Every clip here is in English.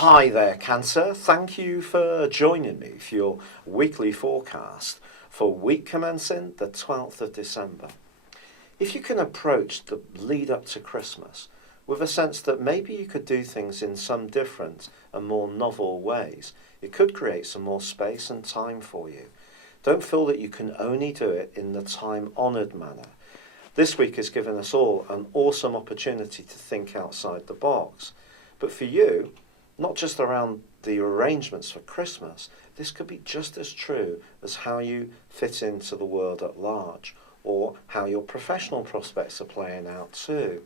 Hi there, Cancer. Thank you for joining me for your weekly forecast for week commencing the 12th of December. If you can approach the lead up to Christmas with a sense that maybe you could do things in some different and more novel ways, it could create some more space and time for you. Don't feel that you can only do it in the time-honoured manner. This week has given us all an awesome opportunity to think outside the box. But for you, not just around the arrangements for Christmas, this could be just as true as how you fit into the world at large, or how your professional prospects are playing out too.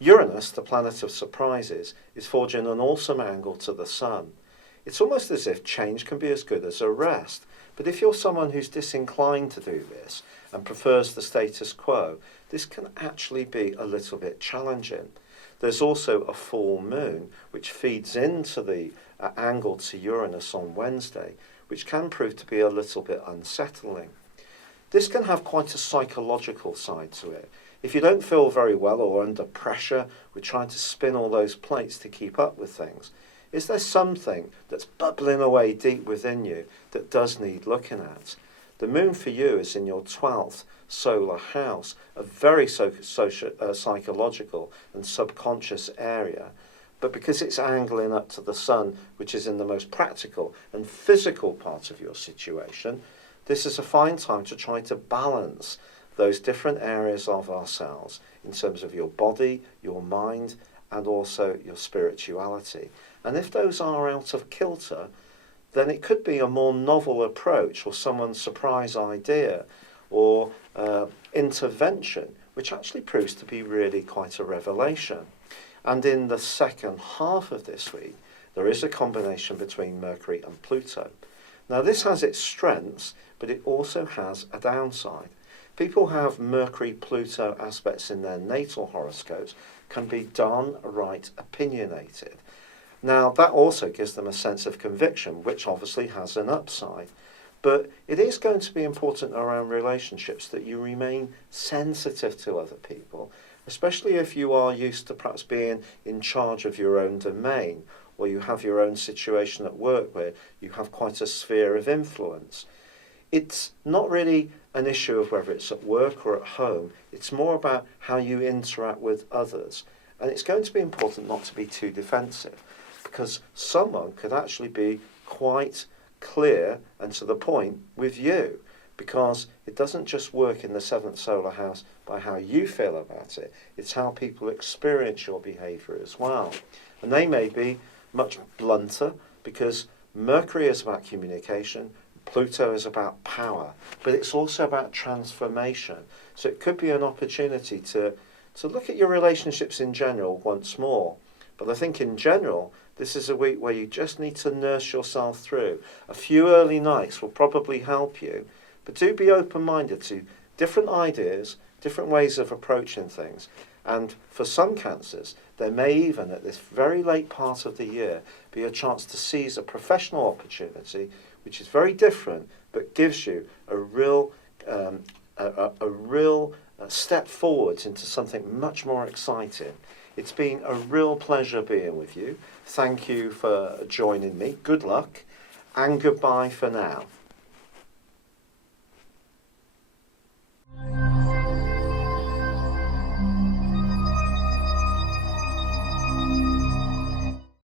Uranus, the planet of surprises, is forging an awesome angle to the Sun. It's almost as if change can be as good as a rest, but if you're someone who's disinclined to do this and prefers the status quo, this can actually be a little bit challenging. There's also a full moon, which feeds into the angle to Uranus on Wednesday, which can prove to be a little bit unsettling. This can have quite a psychological side to it. If you don't feel very well or under pressure with trying to spin all those plates to keep up with things, is there something that's bubbling away deep within you that does need looking at? The moon for you is in your 12th solar house, a very psychological and subconscious area. But because it's angling up to the Sun, which is in the most practical and physical part of your situation, this is a fine time to try to balance those different areas of ourselves in terms of your body, your mind, and also your spirituality. And if those are out of kilter, then it could be a more novel approach or someone's surprise idea or intervention, which actually proves to be really quite a revelation. And in the second half of this week, there is a combination between Mercury and Pluto. Now this has its strengths, but it also has a downside. People who have Mercury-Pluto aspects in their natal horoscopes can be darn right opinionated. Now, that also gives them a sense of conviction, which obviously has an upside. But it is going to be important around relationships that you remain sensitive to other people, especially if you are used to perhaps being in charge of your own domain, or you have your own situation at work where you have quite a sphere of influence. It's not really an issue of whether it's at work or at home. It's more about how you interact with others. And it's going to be important not to be too defensive, because someone could actually be quite clear and to the point with you, because it doesn't just work in the 7th solar house by how you feel about it, it's how people experience your behaviour as well. And they may be much blunter, because Mercury is about communication, Pluto is about power, but it's also about transformation. So it could be an opportunity to look at your relationships in general once more. But I think in general, this is a week where you just need to nurse yourself through. A few early nights will probably help you, but do be open-minded to different ideas, different ways of approaching things. And for some cancers, there may even, at this very late part of the year, be a chance to seize a professional opportunity, which is very different, but gives you a real step forwards into something much more exciting. It's been a real pleasure being with you. Thank you for joining me. Good luck and goodbye for now.